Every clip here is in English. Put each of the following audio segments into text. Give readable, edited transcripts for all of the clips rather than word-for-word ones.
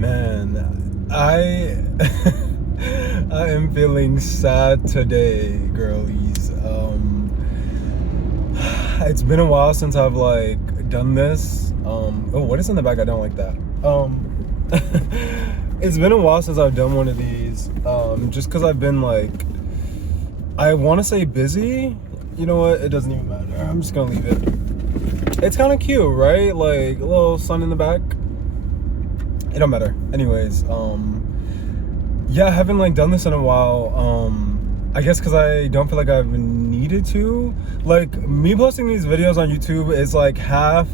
Man, I I am feeling sad today, girlies. It's been a while since I've like done this. Oh, what is in the back? I don't like that. It's been a while since I've done one of these. Just because I've been like, I want to say busy. You know what? It doesn't even matter. I'm just gonna leave it. It's kind of cute, right? Like a little sun in the back. It don't matter. Anyways, yeah, I haven't like done this in a while. I guess because I don't feel like I've needed to. Like me posting these videos on YouTube is like half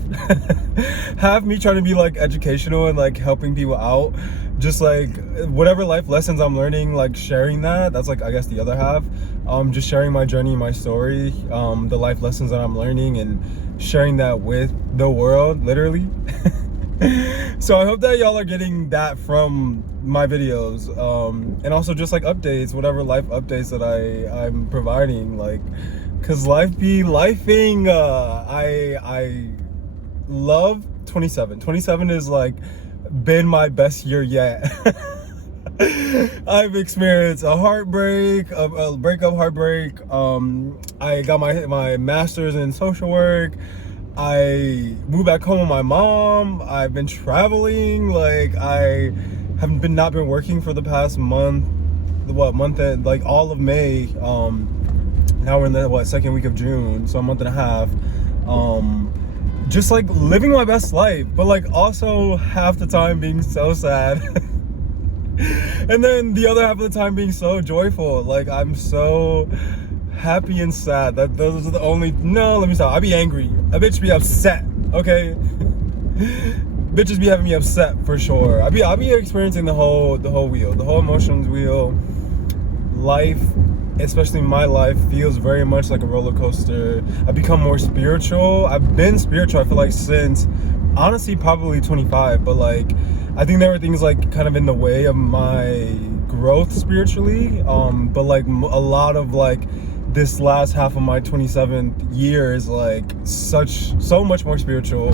half me trying to be like educational and like helping people out. Just like whatever life lessons I'm learning, like sharing that. That's like I guess the other half. Just sharing my journey, my story, the life lessons that I'm learning and sharing that with the world, literally. So I hope that y'all are getting that from my videos, and also just like updates, whatever life updates that I'm providing, like, cause life be lifing. I love 27 is like been my best year yet. I've experienced a heartbreak, a breakup heartbreak. I got my master's in social work. I moved back home with my mom. I've been traveling. Like I haven't been not been working for the past month. Month and like all of May. Now we're in the second week of June, so a month and a half. Just like living my best life, but like also half the time being so sad. And then the other half of the time being so joyful. Like I'm so happy and sad. Those are the only. No, let me stop. I be angry. A bitch be upset. Okay. Bitches be having me upset for sure. I be experiencing the whole wheel, the whole emotions wheel. Life, especially my life, feels very much like a roller coaster. I've become more spiritual. I've been spiritual, I feel like, since honestly probably 25, but like I think there were things like kind of in the way of my growth spiritually. But like a lot of like this last half of my 27th year is like so much more spiritual.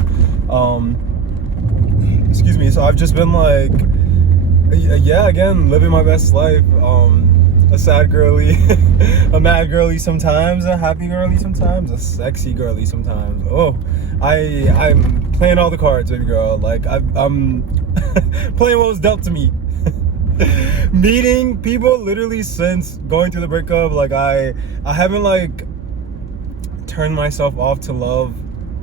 Excuse me. So I've just been like, yeah, again, living my best life. A sad girly, a mad girly sometimes, a happy girly sometimes, a sexy girly sometimes. Oh, I'm playing all the cards, baby girl. Like I'm playing what was dealt to me. Meeting people literally since going through the breakup. Like I haven't like turned myself off to love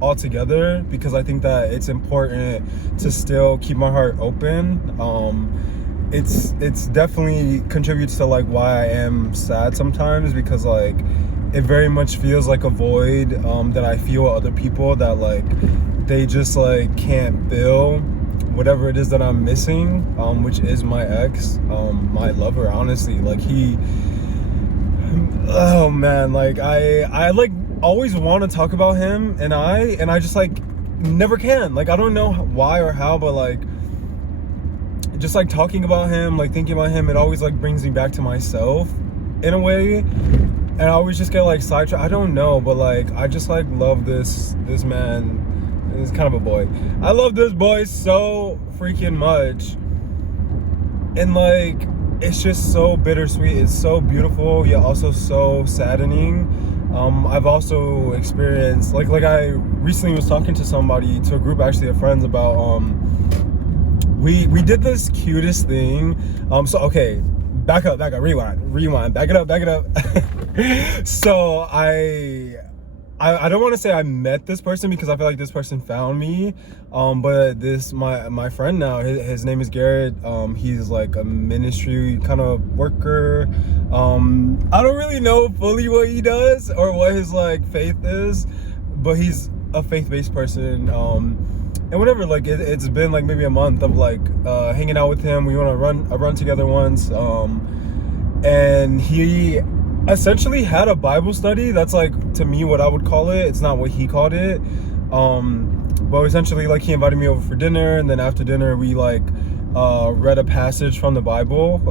altogether, because I think that it's important to still keep my heart open. It's definitely contributes to like why I am sad sometimes, because like it very much feels like a void that I feel with other people, that like they just like can't fill whatever it is that I'm missing, which is my ex, my lover. Honestly, like oh man, like I like always want to talk about him, and I just like never can. Like I don't know why or how, but like just like talking about him, like thinking about him, it always like brings me back to myself in a way, and I always just get like sidetracked. I don't know, but like I just like love this man. He's kind of a boy. I love this boy so freaking much, and like it's just so bittersweet. It's so beautiful, yet also so saddening. I've also experienced like I recently was talking to somebody, to a group actually of friends, about we did this cutest thing. So okay, back up, rewind, back it up. So I don't want to say I met this person, because I feel like this person found me. But this my friend now, his name is Garrett. He's like a ministry kind of worker. I don't really know fully what he does or what his like faith is, but he's a faith-based person. And whatever, like it's been like maybe a month of like hanging out with him. We went on a run together once, and he essentially had a Bible study. That's like, to me, what I would call it. It's not what he called it, but essentially like he invited me over for dinner, and then after dinner we like read a passage from the Bible,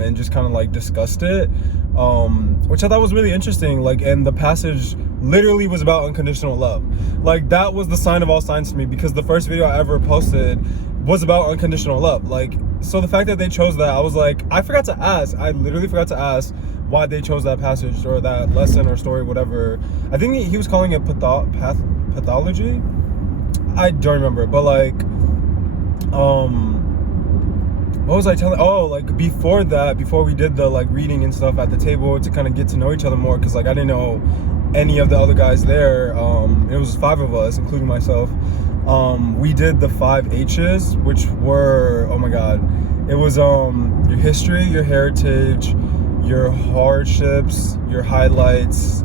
and just kind of like discussed it, which I thought was really interesting. Like, and the passage literally was about unconditional love. Like that was the sign of all signs to me, because the first video I ever posted, was about unconditional love. Like, so the fact that they chose that, I was like, I literally forgot to ask why they chose that passage or that lesson or story, whatever. I think he was calling it pathology. I don't remember, but like, what was I telling? Oh, like before we did the like reading and stuff at the table to kind of get to know each other more, because like I didn't know any of the other guys there. It was 5 of us, including myself. We did the 5 H's, which were, oh my god, it was your history, your heritage, your hardships, your highlights,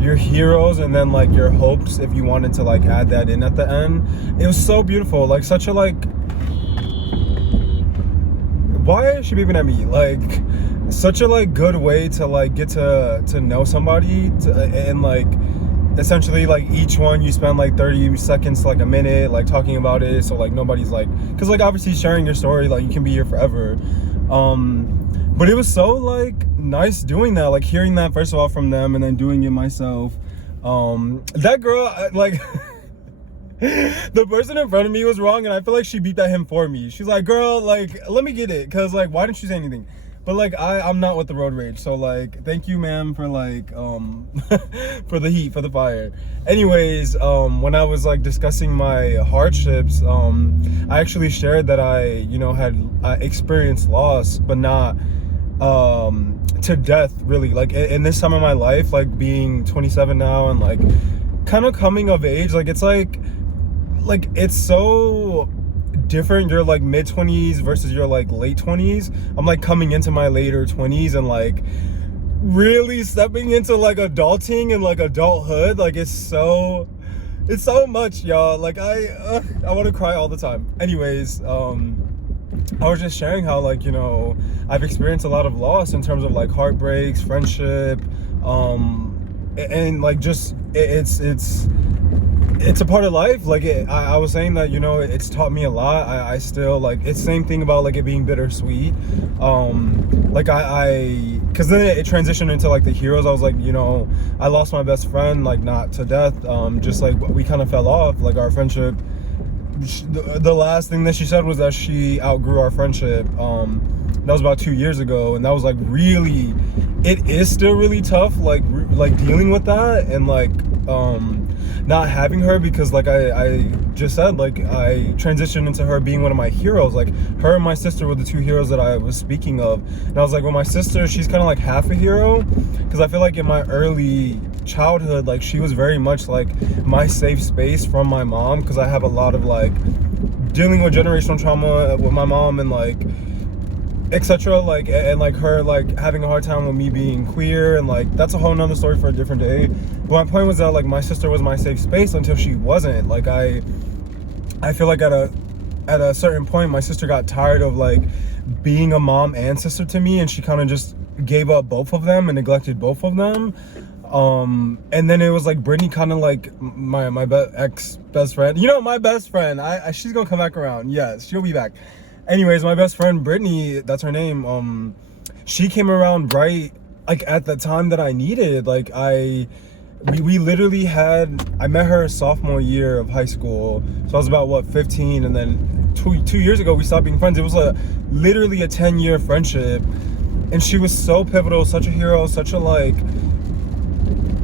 your heroes, and then like your hopes, if you wanted to like add that in at the end. It was so beautiful, like such a like, why is she beeping at me? Like, such a like good way to like get to know somebody, and like essentially like each one you spend like 30 seconds to like a minute like talking about it, so like nobody's like, because like obviously sharing your story, like you can be here forever. But it was so like nice doing that, like hearing that first of all from them, and then doing it myself. That girl, like the person in front of me was wrong, and I feel like she beat at him for me. She's like, girl, like let me get it, because like why didn't you say anything? But like I'm not with the road rage, so like thank you, ma'am, for like for the heat, for the fire. Anyways, when I was like discussing my hardships, I actually shared that I, you know, had experienced loss, but not to death, really. Like in this time of my life, like being 27 now and like kind of coming of age, like it's like it's so different. You're like mid-20s versus your like late 20s. I'm like coming into my later 20s and like really stepping into like adulting and like adulthood. Like it's so much, y'all. Like I want to cry all the time. Anyways, I was just sharing how, like, you know, I've experienced a lot of loss in terms of like heartbreaks, friendship, and like just it's a part of life. Like I was saying that, you know, it's taught me a lot. I still like, it's same thing about like it being bittersweet. Like because then it transitioned into like the heroes. I was like, you know, I lost my best friend, like not to death, just like we kind of fell off, like our friendship. The last thing that she said was that she outgrew our friendship. That was about 2 years ago, and that was like really, it is still really tough, like dealing with that, and like not having her, because like I just said, like I transitioned into her being one of my heroes. Like her and my sister were the 2 heroes that I was speaking of, and I was like, well, my sister, she's kind of like half a hero, because I feel like in my early childhood, like she was very much like my safe space from my mom, because I have a lot of like dealing with generational trauma with my mom and like etc, like, and like her like having a hard time with me being queer, and like that's a whole nother story for a different day. But my point was that like my sister was my safe space until she wasn't. Like I feel like at a certain point my sister got tired of like being a mom and sister to me, and she kind of just gave up both of them and neglected both of them. And then it was like Brittany, kind of like my ex best friend, you know, my best friend, she's gonna come back around. Yes, she'll be back. Anyways, my best friend Brittany, that's her name, she came around right like at the time that I needed. Like we literally I met her sophomore year of high school, so I was about what, 15, and then two years ago we stopped being friends. It was literally a 10-year friendship, and she was so pivotal, such a hero, such a like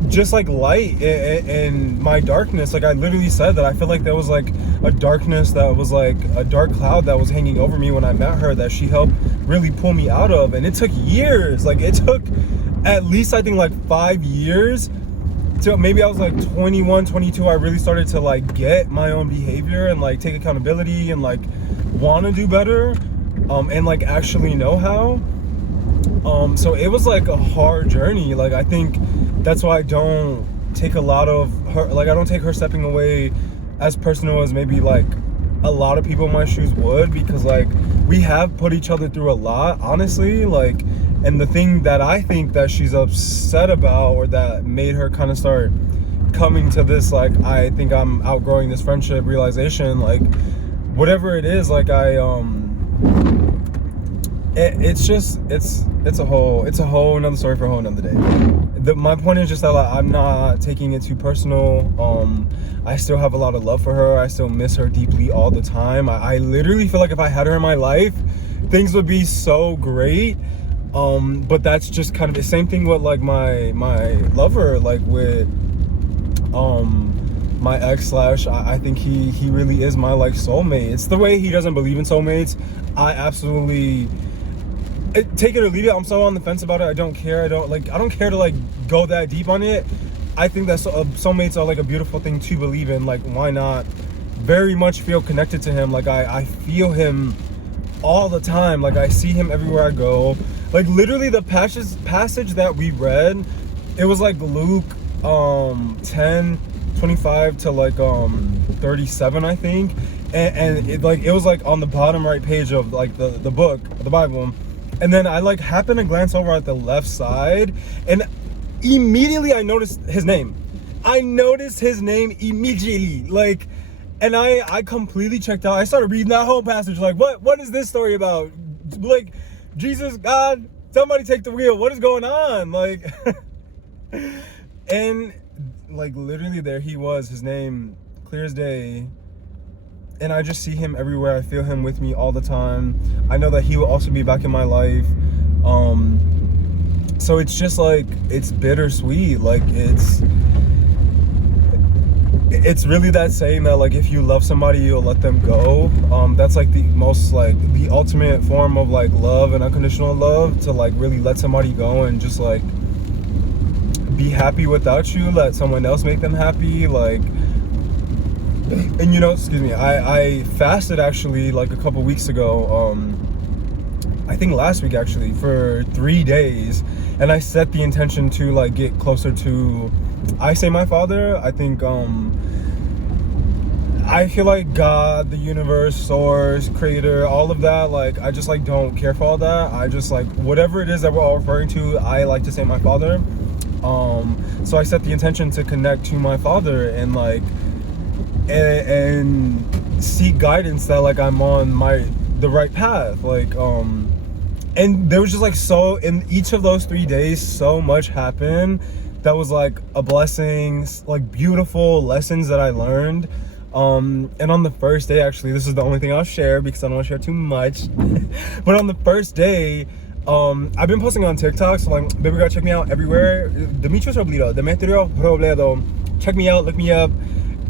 just like light in my darkness. Like I literally said that I feel like there was like a darkness that was like a dark cloud that was hanging over me when I met her, that she helped really pull me out of. And it took years. Like it took at least, I think, like 5 years to maybe I was like 21, 22. I really started to like get my own behavior and like take accountability and like want to do better, and like actually know how. So it was like a hard journey. Like I think that's why I don't take a lot of her, like I don't take her stepping away as personal as maybe like a lot of people in my shoes would, because like we have put each other through a lot, honestly. Like, and the thing that I think that she's upset about, or that made her kind of start coming to this, like, I think I'm outgrowing this friendship realization, like whatever it is, like it's a whole another story for a whole another day. My point is just that, like, I'm not taking it too personal. I still have a lot of love for her. I still miss her deeply all the time. I literally feel like if I had her in my life, things would be so great. But that's just kind of the same thing with like my lover, like with my ex slash I think he really is my like soulmate. It's the way he doesn't believe in soulmates. I absolutely take it or leave it. I'm so on the fence about it. I don't care. I don't care to like go that deep on it. I think that soulmates are like a beautiful thing to believe in. Like, why not very much feel connected to him? Like I feel him all the time. Like I see him everywhere I go. Like literally the passage that we read, it was like Luke 10:25 to like 37, I think. And it was like on the bottom right page of like the book, the Bible. And then I like happened to glance over at the left side, and immediately I noticed his name. I noticed his name immediately. Like, and I completely checked out. I started reading that whole passage. Like, what is this story about? Like, Jesus, God, somebody take the wheel. What is going on? Like, and like literally there he was, his name, clear as day. And I just see him everywhere. I feel him with me all the time. I know that he will also be back in my life. So it's just like, it's bittersweet. Like it's really that saying that like if you love somebody, you'll let them go. That's like the most like the ultimate form of like love and unconditional love, to like really let somebody go and just like be happy without you, let someone else make them happy. Like, and you know, excuse me, I fasted actually like a couple weeks ago, I think last week actually, for 3 days, and I set the intention to like get closer to, I say, my father. I think I feel like God, the universe, source, creator, all of that, like I just like don't care for all that. I just like whatever it is that we're all referring to, I like to say my father. So I set the intention to connect to my father and like and seek guidance that like I'm on the right path. Like and there was just like, so in each of those 3 days, so much happened that was like a blessing, like beautiful lessons that I learned. And on the first day, actually, this is the only thing I'll share because I don't want to share too much. But on the first day, I've been posting on TikTok, so like, baby girl, check me out everywhere. Demetrius Robledo, Demetrio Robledo. Check me out, look me up.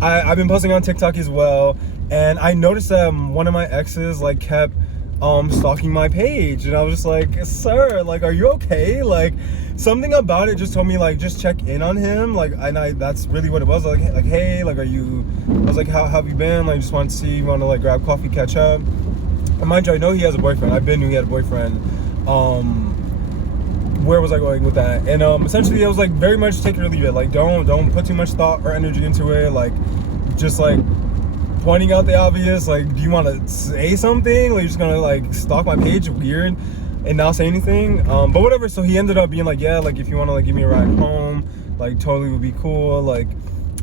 I've been posting on TikTok as well, and I noticed that one of my exes like kept stalking my page, and I was just like, sir, like, are you okay? Like, something about it just told me like just check in on him. Like, and that's really what it was. Like hey, like, are you? I was like, how have you been? Like, just wanted to see, you want to like grab coffee, catch up. And mind you, I know he has a boyfriend. I've been knew he had a boyfriend. Where was I going with that? And essentially it was like very much take it or leave it. Like, don't put too much thought or energy into it. Like, just like pointing out the obvious. Like, do you want to say something? Like, you're just gonna like stalk my page, weird, and not say anything. But whatever. So he ended up being like, yeah, like if you want to like give me a ride home, like totally would be cool. Like,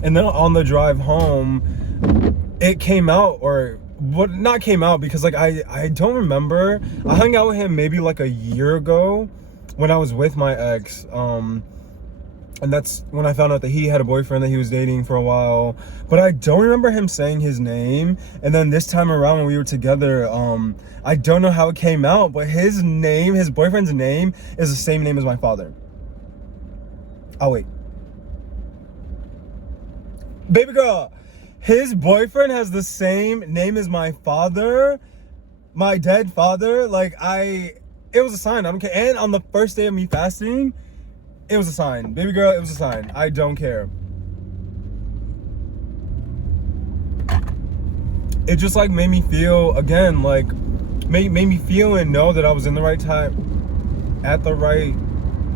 and then on the drive home, it came out, or what? Not came out, because like I don't remember. I hung out with him maybe like a year ago when I was with my ex. And that's when I found out that he had a boyfriend that he was dating for a while. But I don't remember him saying his name. And then this time around when we were together, I don't know how it came out, but his boyfriend's name is the same name as my father. Oh, wait. Baby girl, his boyfriend has the same name as my father, my dead father. Like, it was a sign. I don't care. And on the first day of me fasting, it was a sign. Baby girl, it was a sign. I don't care. It just like made me feel, again, like made me feel and know that I was in the right time, at the right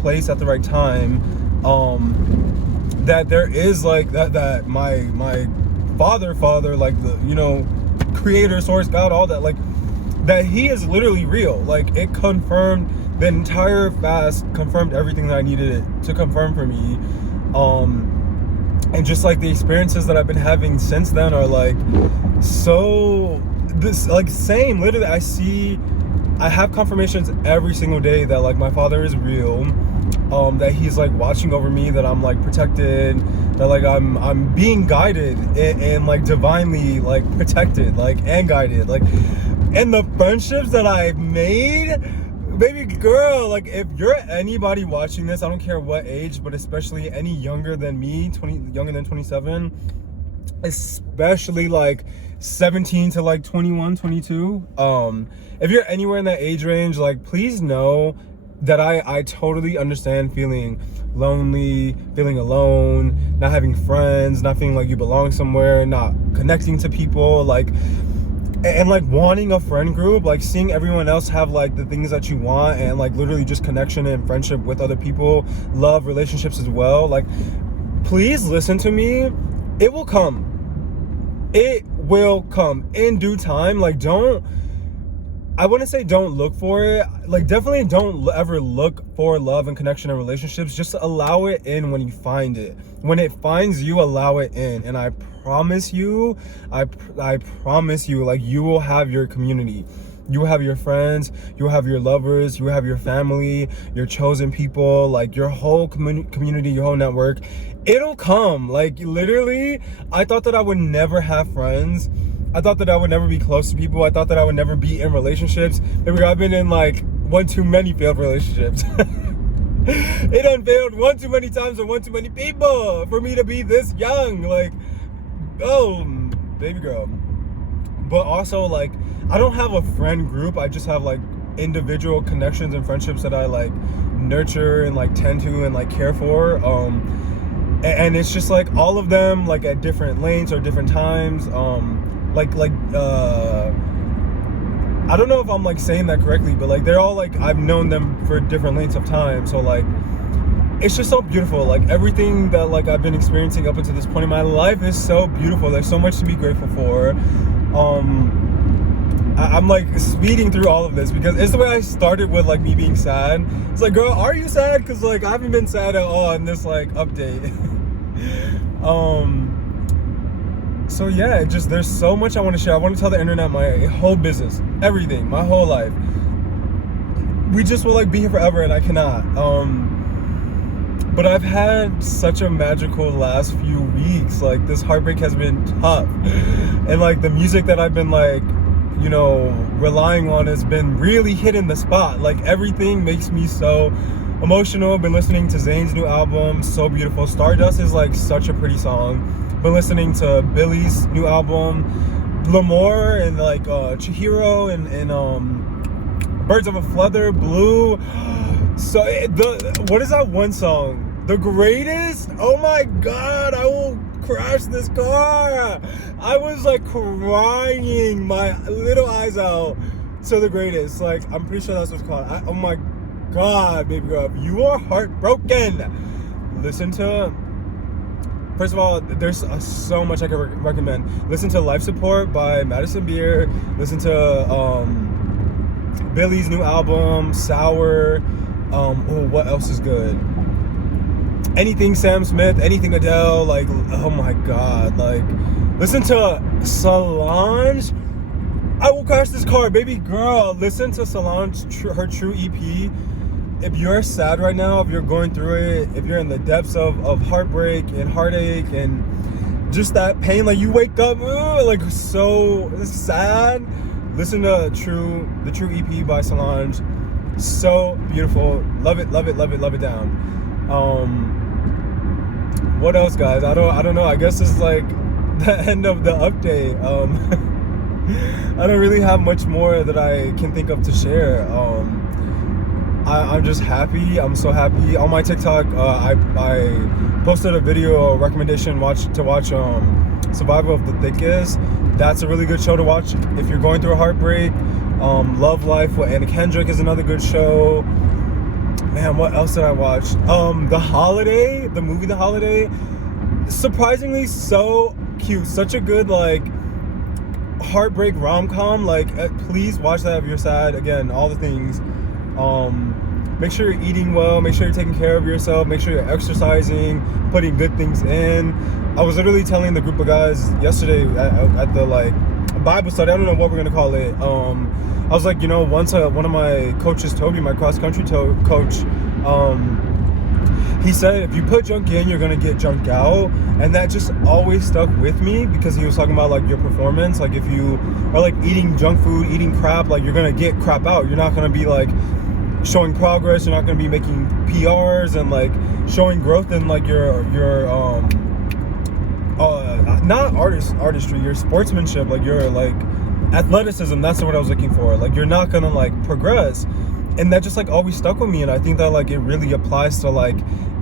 place, at the right time. That there is like that my father, like the, you know, creator, source, God, all that, like that he is literally real. Like, it confirmed, the entire fast confirmed everything that I needed it to confirm for me. And just like the experiences that I've been having since then are like so this like same. Literally, I see I have confirmations every single day that like my father is real, that he's like watching over me, that I'm like protected, that like I'm being guided and like divinely like protected, like, and guided, like, and the friendships that I've made, baby girl, like if you're anybody watching this, I don't care what age, but especially any younger than me, younger than 27, especially like 17 to like 21, 22, if you're anywhere in that age range, like please know that I totally understand feeling lonely, feeling alone, not having friends, not feeling like you belong somewhere, not connecting to people, like, and like wanting a friend group, like seeing everyone else have like the things that you want, and like literally just connection and friendship with other people, love, relationships as well. Like, please listen to me. It will come. It will come in due time. Like, I wouldn't say don't look for it. Like, definitely don't ever look for love and connection and relationships. Just allow it in when you find it. When it finds you, allow it in. And I promise you, I promise you, like, you will have your community. You will have your friends, you will have your lovers, you will have your family, your chosen people, like your whole community, your whole network. It'll come. Like, literally, I thought that I would never have friends. I thought that I would never be close to people. I thought that I would never be in relationships. Maybe I've been in like one too many failed relationships. It done failed one too many times with one too many people for me to be this young. Like, oh, baby girl. But also, like, I don't have a friend group. I just have like individual connections and friendships that I like nurture and like tend to and like care for. And it's just like all of them like at different lanes or different times. I don't know if I'm like saying that correctly, but like they're all like, I've known them for different lengths of time. So like, it's just so beautiful. Like everything that like I've been experiencing up until this point in my life is so beautiful. There's so much to be grateful for. I'm like speeding through all of this because it's the way I started with like me being sad. It's like, girl, are you sad? Because like I haven't been sad at all in this like update. So yeah, just there's so much I want to share. I want to tell the internet my whole business, everything, my whole life. We just will like be here forever, and I cannot. But I've had such a magical last few weeks. Like this heartbreak has been tough, and like the music that I've been like, you know, relying on has been really hitting the spot. Like everything makes me so emotional. I've been listening to Zayn's new album, so beautiful. Stardust is like such a pretty song. Been listening to Billy's new album, L'Amour, and like Chihiro and Birds of a Feather, Blue. So what is that one song? The Greatest? Oh my god, I will crash this car. I was like crying my little eyes out to The Greatest. Like, I'm pretty sure that's what it's called. Oh my god, baby girl, if you are heartbroken, listen to, first of all, there's so much I can recommend. Listen to Life Support by Madison Beer. Listen to Billy's new album, Sour. What else is good? Anything Sam Smith, anything Adele. Like, oh my god. Like, listen to Solange. I will crash this car, baby girl. Listen to Solange, her true EP. If you're sad right now, if you're going through it, if you're in the depths of heartbreak and heartache and just that pain, like you wake up like so sad, listen to the true EP by Solange. So beautiful. Love it, love it, love it, love it down. What else, guys? I don't know. I guess it's like the end of the update. I don't really have much more that I can think of to share. I'm just happy. I'm so happy. On my TikTok, I posted a video recommendation to watch Survival of the Thickest. That's a really good show to watch if you're going through a heartbreak. Love Life with Anna Kendrick is another good show. Man, what else did I watch? The Holiday, the movie The Holiday. Surprisingly so cute. Such a good like heartbreak rom-com. Like, please watch that if you're sad. Again, all the things. Make sure you're eating well, make sure you're taking care of yourself, make sure you're exercising, putting good things in. I was literally telling the group of guys yesterday at the like Bible study. I don't know what we're gonna call it. I was like, you know, once one of my coaches, Toby, my cross country coach, he said if you put junk in, you're gonna get junk out, and that just always stuck with me because he was talking about like your performance. Like if you are like eating junk food, eating crap, like you're gonna get crap out. You're not gonna be like showing progress. You're not gonna be making PRs and like showing growth in like your not artistry, your sportsmanship, like your like athleticism. That's what I was looking for. Like you're not gonna like progress, and that just like always stuck with me. And I think that like it really applies to like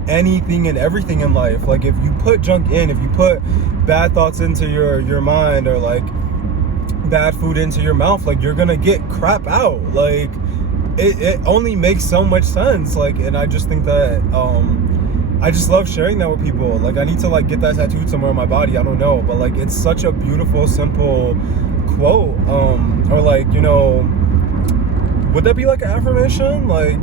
anything and everything in life. Like if you put junk in, if you put bad thoughts into your mind, or like bad food into your mouth, like you're gonna get crap out. Like it only makes so much sense. Like, and I just think that I just love sharing that with people. Like I need to like get that tattooed somewhere on my body. I don't know, but like it's such a beautiful, simple quote. Or like, you know, would that be like an affirmation? Like,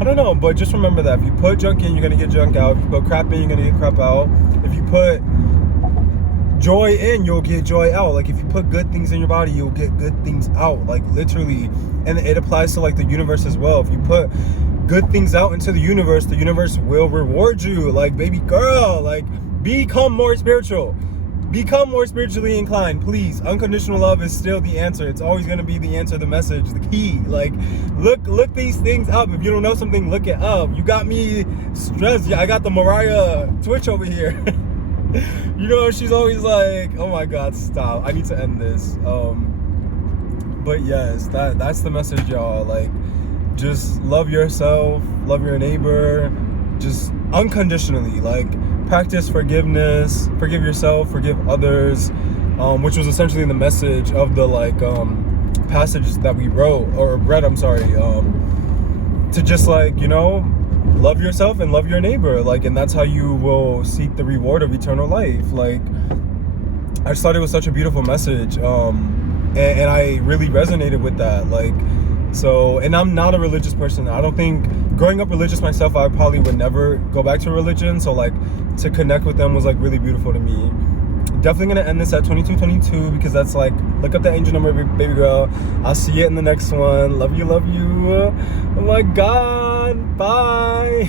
I don't know, but just remember that if you put junk in, you're gonna get junk out. If you put crap in, you're gonna get crap out. If you put joy in, you'll get joy out. Like if you put good things in your body, you'll get good things out. Like literally. And it applies to like the universe as well. If you put good things out into the universe will reward you. Like, baby girl, like become more spiritual. Become more spiritually inclined, please. Unconditional love is still the answer. It's always gonna be the answer, the message, the key. Like, look these things up. If you don't know something, look it up. You got me stressed. Yeah, I got the Mariah Twitch over here. You know, she's always like, oh my God, stop. I need to end this. But yes, that's the message, y'all. Like, just love yourself, love your neighbor, just unconditionally. Like, practice forgiveness, forgive yourself, forgive others, which was essentially the message of the like passage that we read. I'm sorry. To just like, you know, love yourself and love your neighbor. Like, and that's how you will seek the reward of eternal life. Like, I just thought it was such a beautiful message. And I really resonated with that. Like, so, and I'm not a religious person. I don't think, growing up religious myself, I probably would never go back to religion. So like, to connect with them was like really beautiful to me. Definitely gonna end this at 2222 because that's like, look up the angel number, baby girl. I'll see you in the next one. Love you, love you. Oh my God, bye.